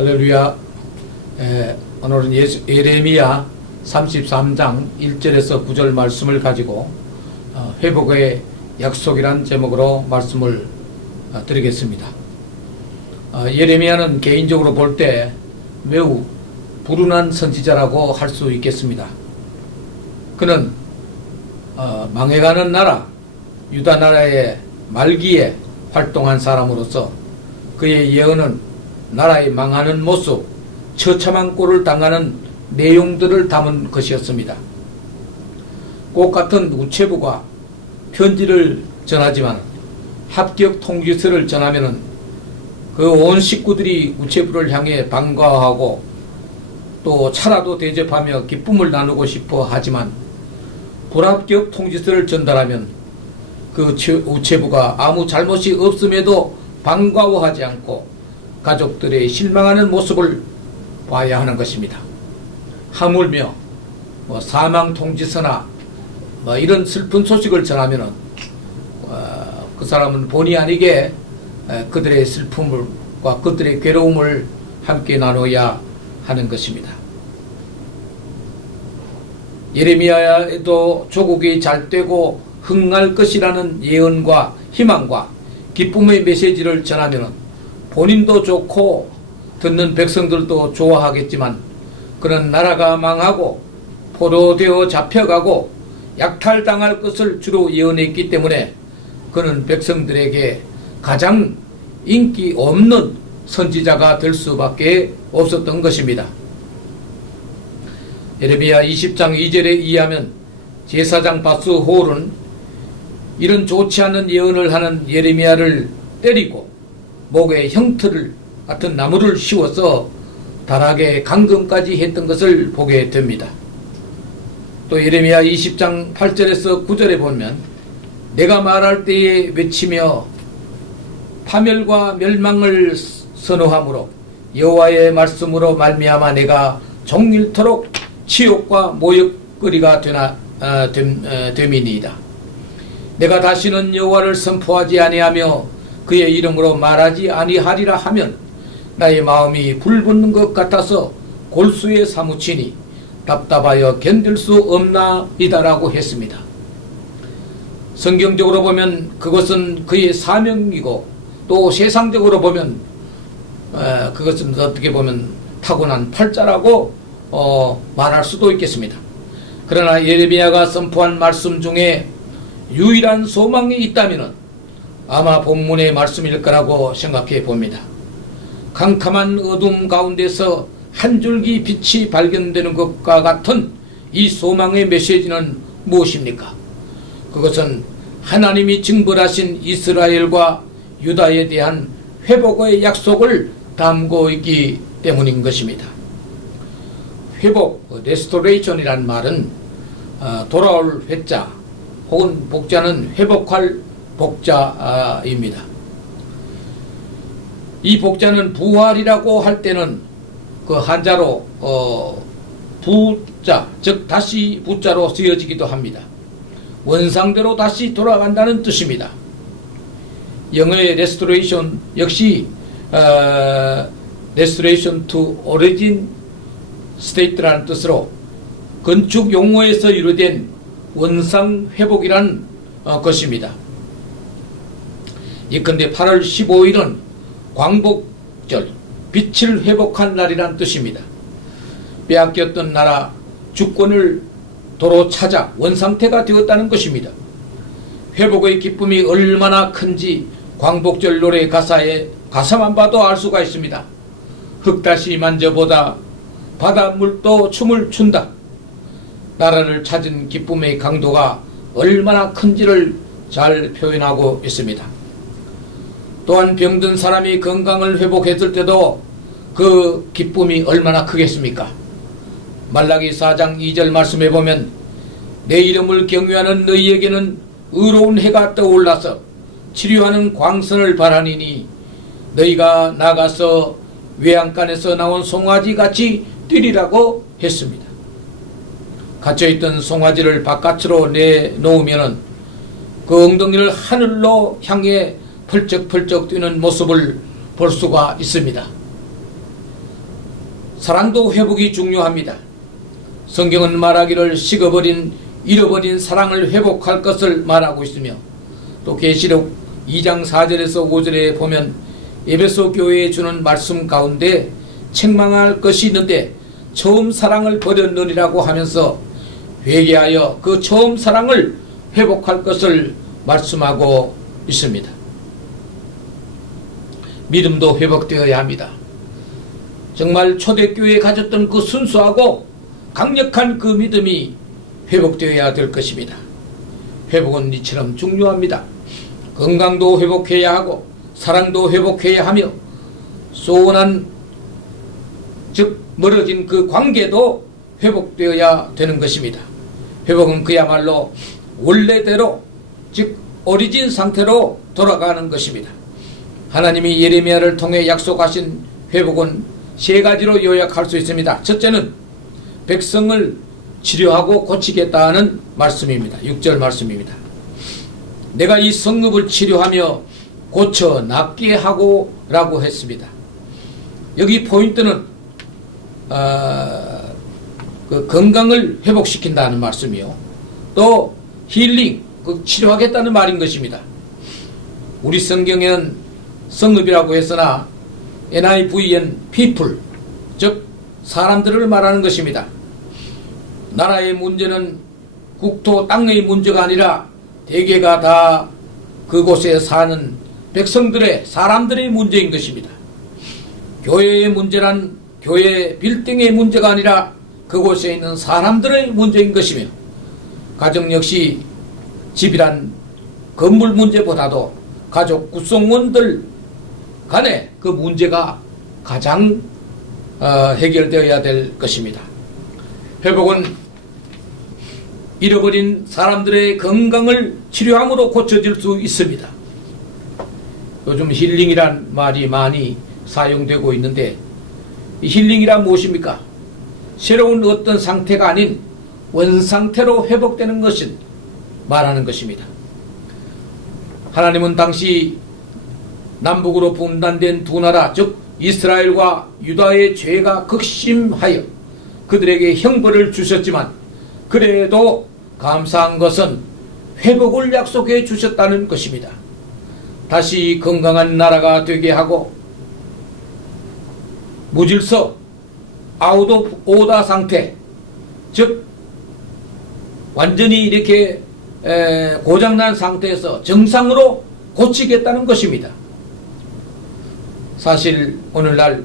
할렐루야. 오늘은 예레미야 33장 1절에서 9절 말씀을 가지고 회복의 약속이란 제목으로 말씀을 드리겠습니다. 예레미야는 개인적으로 볼 때 매우 불운한 선지자라고 할 수 있겠습니다. 그는 망해가는 나라 유다 나라의 말기에 활동한 사람으로서 그의 예언은 나라의 망하는 모습, 처참한 꼴을 당하는 내용들을 담은 것이었습니다. 꼭 같은 우체부가 편지를 전하지만 합격 통지서를 전하면은 그 온 식구들이 우체부를 향해 반가워하고 또 차라도 대접하며 기쁨을 나누고 싶어 하지만 불합격 통지서를 전달하면 그 우체부가 아무 잘못이 없음에도 반가워하지 않고 가족들의 실망하는 모습을 봐야 하는 것입니다. 하물며 사망 통지서나 이런 슬픈 소식을 전하면은 그 사람은 본의 아니게 그들의 슬픔과 그들의 괴로움을 함께 나눠야 하는 것입니다. 예레미야에도 조국이 잘되고 흥할 것이라는 예언과 희망과 기쁨의 메시지를 전하면은 본인도 좋고 듣는 백성들도 좋아하겠지만 그는 나라가 망하고 포로되어 잡혀가고 약탈당할 것을 주로 예언했기 때문에 그는 백성들에게 가장 인기 없는 선지자가 될 수밖에 없었던 것입니다. 예레미야 20장 2절에 의하면 제사장 바스홀은 이런 좋지 않은 예언을 하는 예레미야를 때리고 목에 형틀을 같은 나무를 씌워서 달하게 감금까지 했던 것을 보게 됩니다. 또 예레미야 20장 8절에서 9절에 보면 내가 말할 때에 외치며 파멸과 멸망을 선언함으로 여호와의 말씀으로 말미암아 내가 종일토록 치욕과 모욕거리가 됨이니이다. 내가 다시는 여호와를 선포하지 아니하며 그의 이름으로 말하지 아니하리라 하면 나의 마음이 불붙는 것 같아서 골수에 사무치니 답답하여 견딜 수 없나이다라고 했습니다. 성경적으로 보면 그것은 그의 사명이고 또 세상적으로 보면 그것은 어떻게 보면 타고난 팔자라고 말할 수도 있겠습니다. 그러나 예레미야가 선포한 말씀 중에 유일한 소망이 있다면 아마 본문의 말씀일 거라고 생각해 봅니다. 캄캄한 어둠 가운데서 한 줄기 빛이 발견되는 것과 같은 이 소망의 메시지는 무엇입니까? 그것은 하나님이 징벌하신 이스라엘과 유다에 대한 회복의 약속을 담고 있기 때문인 것입니다. 회복, restoration이라는 말은 돌아올 회자 혹은 복자는 회복할 복자입니다. 이 복자는 부활이라고 할 때는 그 한자로 부자, 즉 다시 부자로 쓰여지기도 합니다. 원상대로 다시 돌아간다는 뜻입니다. 영어의 restoration 역시 restoration to origin state라는 뜻으로 건축 용어에서 유래된 원상 회복이라는 것입니다. 예컨대 8월 15일은 광복절, 빛을 회복한 날이란 뜻입니다. 빼앗겼던 나라 주권을 도로 찾아 원상태가 되었다는 것입니다. 회복의 기쁨이 얼마나 큰지 광복절 노래 가사만 봐도 알 수가 있습니다. 흙 다시 만져보다 바닷물도 춤을 춘다. 나라를 찾은 기쁨의 강도가 얼마나 큰지를 잘 표현하고 있습니다. 또한 병든 사람이 건강을 회복했을 때도 그 기쁨이 얼마나 크겠습니까? 말라기 4장 2절 말씀해 보면 내 이름을 경외하는 너희에게는 의로운 해가 떠올라서 치료하는 광선을 발하니니 너희가 나가서 외양간에서 나온 송아지 같이 뛰리라고 했습니다. 갇혀있던 송아지를 바깥으로 내놓으면 그 엉덩이를 하늘로 향해 펄쩍펄쩍 뛰는 모습을 볼 수가 있습니다. 사랑도 회복이 중요합니다. 성경은 말하기를 식어버린 잃어버린 사랑을 회복할 것을 말하고 있으며, 또 계시록 2장 4절에서 5절에 보면 에베소 교회에 주는 말씀 가운데 책망할 것이 있는데 처음 사랑을 버렸느니라고 하면서 회개하여 그 처음 사랑을 회복할 것을 말씀하고 있습니다. 믿음도 회복되어야 합니다. 정말 초대교회에 가졌던 그 순수하고 강력한 그 믿음이 회복되어야 될 것입니다. 회복은 이처럼 중요합니다. 건강도 회복해야 하고 사랑도 회복해야 하며 소원한 즉 멀어진 그 관계도 회복되어야 되는 것입니다. 회복은 그야말로 원래대로 즉 오리진 상태로 돌아가는 것입니다. 하나님이 예레미야를 통해 약속하신 회복은 세 가지로 요약할 수 있습니다. 첫째는 백성을 치료하고 고치겠다는 말씀입니다. 6절 말씀입니다. 내가 이 성읍을 치료하며 고쳐 낫게 하고 라고 했습니다. 여기 포인트는 그 건강을 회복시킨다는 말씀이요, 또 힐링, 그 치료하겠다는 말인 것입니다. 우리 성경에는 성읍이라고 했으나 NIVN people, 즉 사람들을 말하는 것입니다. 나라의 문제는 국토 땅의 문제가 아니라 대개가 다 그곳에 사는 백성들의 사람들의 문제인 것입니다. 교회의 문제란 교회 빌딩의 문제가 아니라 그곳에 있는 사람들의 문제인 것이며, 가정 역시 집이란 건물 문제보다도 가족 구성원들 간의 그 문제가 가장 해결되어야 될 것입니다. 회복은 잃어버린 사람들의 건강을 치료함으로 고쳐질 수 있습니다. 요즘 힐링이란 말이 많이 사용되고 있는데, 이 힐링이란 무엇입니까? 새로운 어떤 상태가 아닌 원상태로 회복되는 것을 말하는 것입니다. 하나님은 당시 남북으로 분단된 두 나라, 즉 이스라엘과 유다의 죄가 극심하여 그들에게 형벌을 주셨지만, 그래도 감사한 것은 회복을 약속해 주셨다는 것입니다. 다시 건강한 나라가 되게 하고 무질서 아웃 오브 오더 상태, 즉 완전히 이렇게 고장난 상태에서 정상으로 고치겠다는 것입니다. 사실 오늘날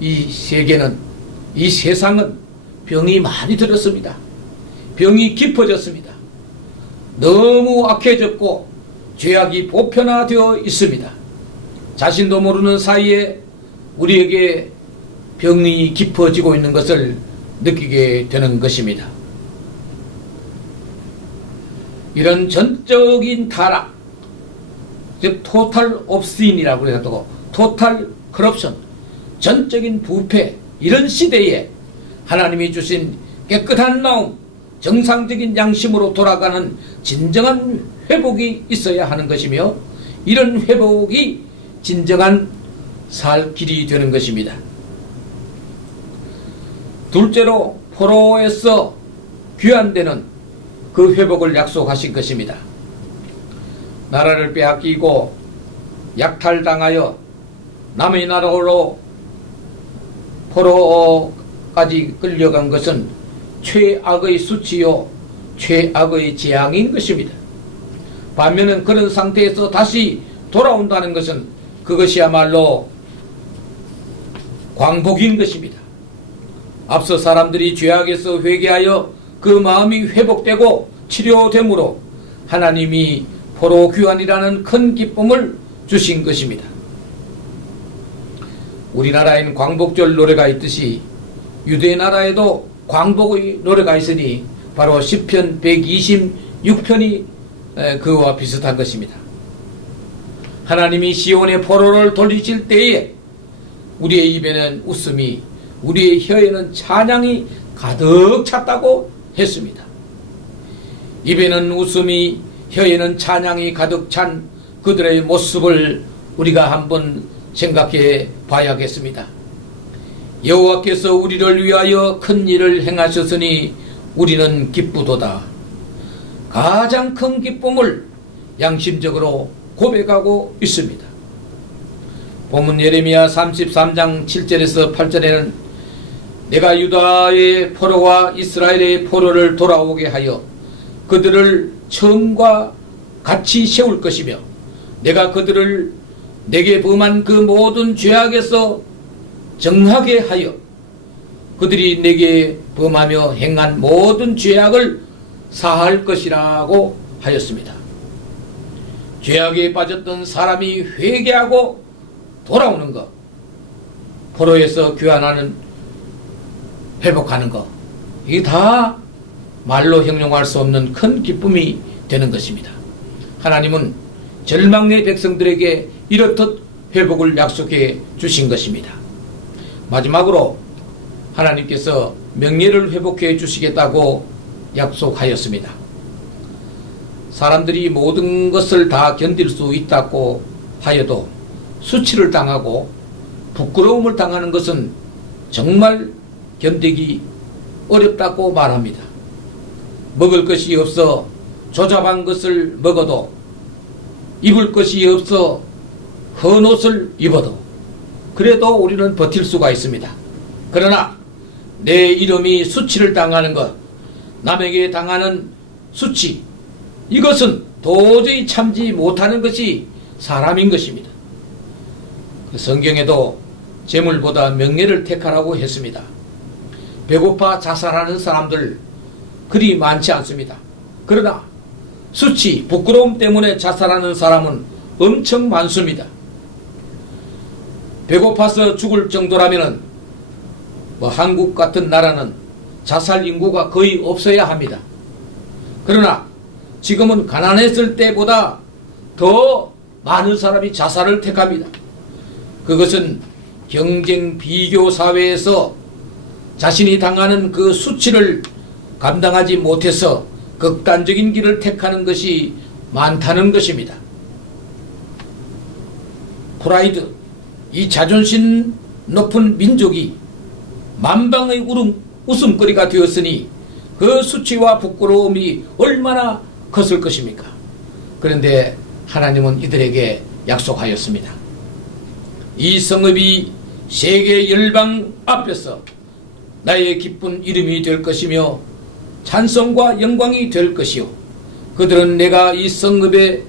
이 세계는, 이 세상은 병이 많이 들었습니다. 병이 깊어졌습니다. 너무 악해졌고 죄악이 보편화되어 있습니다. 자신도 모르는 사이에 우리에게 병이 깊어지고 있는 것을 느끼게 되는 것입니다. 이런 전적인 타락, 즉 토탈 옵신이라고 해도 토탈 커럽션, 전적인 부패, 이런 시대에 하나님이 주신 깨끗한 마음, 정상적인 양심으로 돌아가는 진정한 회복이 있어야 하는 것이며, 이런 회복이 진정한 살 길이 되는 것입니다. 둘째로 포로에서 귀환되는 그 회복을 약속하신 것입니다. 나라를 빼앗기고 약탈당하여 남의 나라로 포로까지 끌려간 것은 최악의 수치요 최악의 재앙인 것입니다. 반면에 그런 상태에서 다시 돌아온다는 것은 그것이야말로 광복인 것입니다. 앞서 사람들이 죄악에서 회개하여 그 마음이 회복되고 치료됨으로 하나님이 포로 귀환이라는 큰 기쁨을 주신 것입니다. 우리나라엔 광복절 노래가 있듯이 유대 나라에도 광복의 노래가 있으니 바로 시편 126편이 그와 비슷한 것입니다. 하나님이 시온의 포로를 돌리실 때에 우리의 입에는 웃음이, 우리의 혀에는 찬양이 가득 찼다고 했습니다. 입에는 웃음이, 혀에는 찬양이 가득 찬 그들의 모습을 우리가 한번 생각해 봐야겠습니다. 여호와께서 우리를 위하여 큰 일을 행하셨으니 우리는 기쁘도다. 가장 큰 기쁨을 양심적으로 고백하고 있습니다. 본문 예레미야 33장 7절에서 8절에는 내가 유다의 포로와 이스라엘의 포로를 돌아오게 하여 그들을 처음과 같이 세울 것이며 내가 그들을 내게 범한 그 모든 죄악에서 정하게 하여 그들이 내게 범하며 행한 모든 죄악을 사할 것이라고 하였습니다. 죄악에 빠졌던 사람이 회개하고 돌아오는 것, 포로에서 귀환하는, 회복하는 것, 이게 다 말로 형용할 수 없는 큰 기쁨이 되는 것입니다. 하나님은 절망의 백성들에게 이렇듯 회복을 약속해 주신 것입니다. 마지막으로 하나님께서 명예를 회복해 주시겠다고 약속하였습니다. 사람들이 모든 것을 다 견딜 수 있다고 하여도 수치를 당하고 부끄러움을 당하는 것은 정말 견디기 어렵다고 말합니다. 먹을 것이 없어 조잡한 것을 먹어도, 입을 것이 없어 헌 옷을 입어도 그래도 우리는 버틸 수가 있습니다. 그러나 내 이름이 수치를 당하는 것, 남에게 당하는 수치, 이것은 도저히 참지 못하는 것이 사람인 것입니다. 성경에도 재물보다 명예를 택하라고 했습니다. 배고파 자살하는 사람들 그리 많지 않습니다. 그러나 수치, 부끄러움 때문에 자살하는 사람은 엄청 많습니다. 배고파서 죽을 정도라면 한국 같은 나라는 자살 인구가 거의 없어야 합니다. 그러나 지금은 가난했을 때보다 더 많은 사람이 자살을 택합니다. 그것은 경쟁 비교 사회에서 자신이 당하는 그 수치를 감당하지 못해서 극단적인 길을 택하는 것이 많다는 것입니다. 프라이드, 이 자존심 높은 민족이 만방의 웃음거리가 되었으니 그 수치와 부끄러움이 얼마나 컸을 것입니까? 그런데 하나님은 이들에게 약속하였습니다. 이 성읍이 세계 열방 앞에서 나의 기쁜 이름이 될 것이며 찬송과 영광이 될 것이요, 그들은 내가 이 성읍에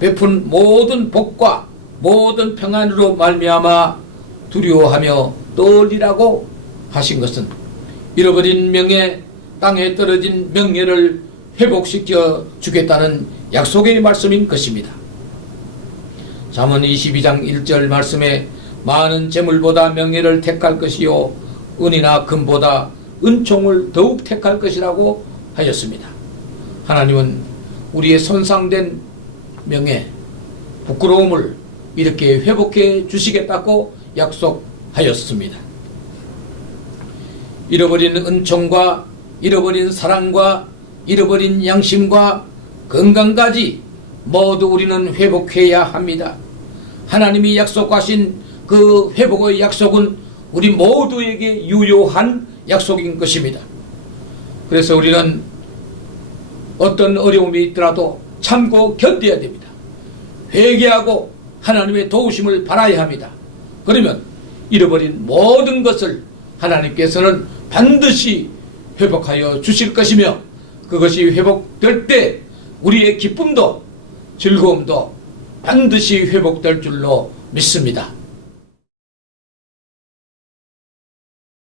베푼 모든 복과 모든 평안으로 말미암아 두려워하며 떨리라고 하신 것은 잃어버린 명예, 땅에 떨어진 명예를 회복시켜 주겠다는 약속의 말씀인 것입니다. 잠언 22장 1절 말씀에 많은 재물보다 명예를 택할 것이요 은이나 금보다 은총을 더욱 택할 것이라고 하였습니다. 하나님은 우리의 손상된 명예, 부끄러움을 이렇게 회복해 주시겠다고 약속하였습니다. 잃어버린 은총과 잃어버린 사랑과 잃어버린 양심과 건강까지 모두 우리는 회복해야 합니다. 하나님이 약속하신 그 회복의 약속은 우리 모두에게 유효한 약속인 것입니다. 그래서 우리는 어떤 어려움이 있더라도 참고 견뎌야 됩니다. 회개하고 하나님의 도우심을 바라야 합니다. 그러면 잃어버린 모든 것을 하나님께서는 반드시 회복하여 주실 것이며, 그것이 회복될 때 우리의 기쁨도 즐거움도 반드시 회복될 줄로 믿습니다.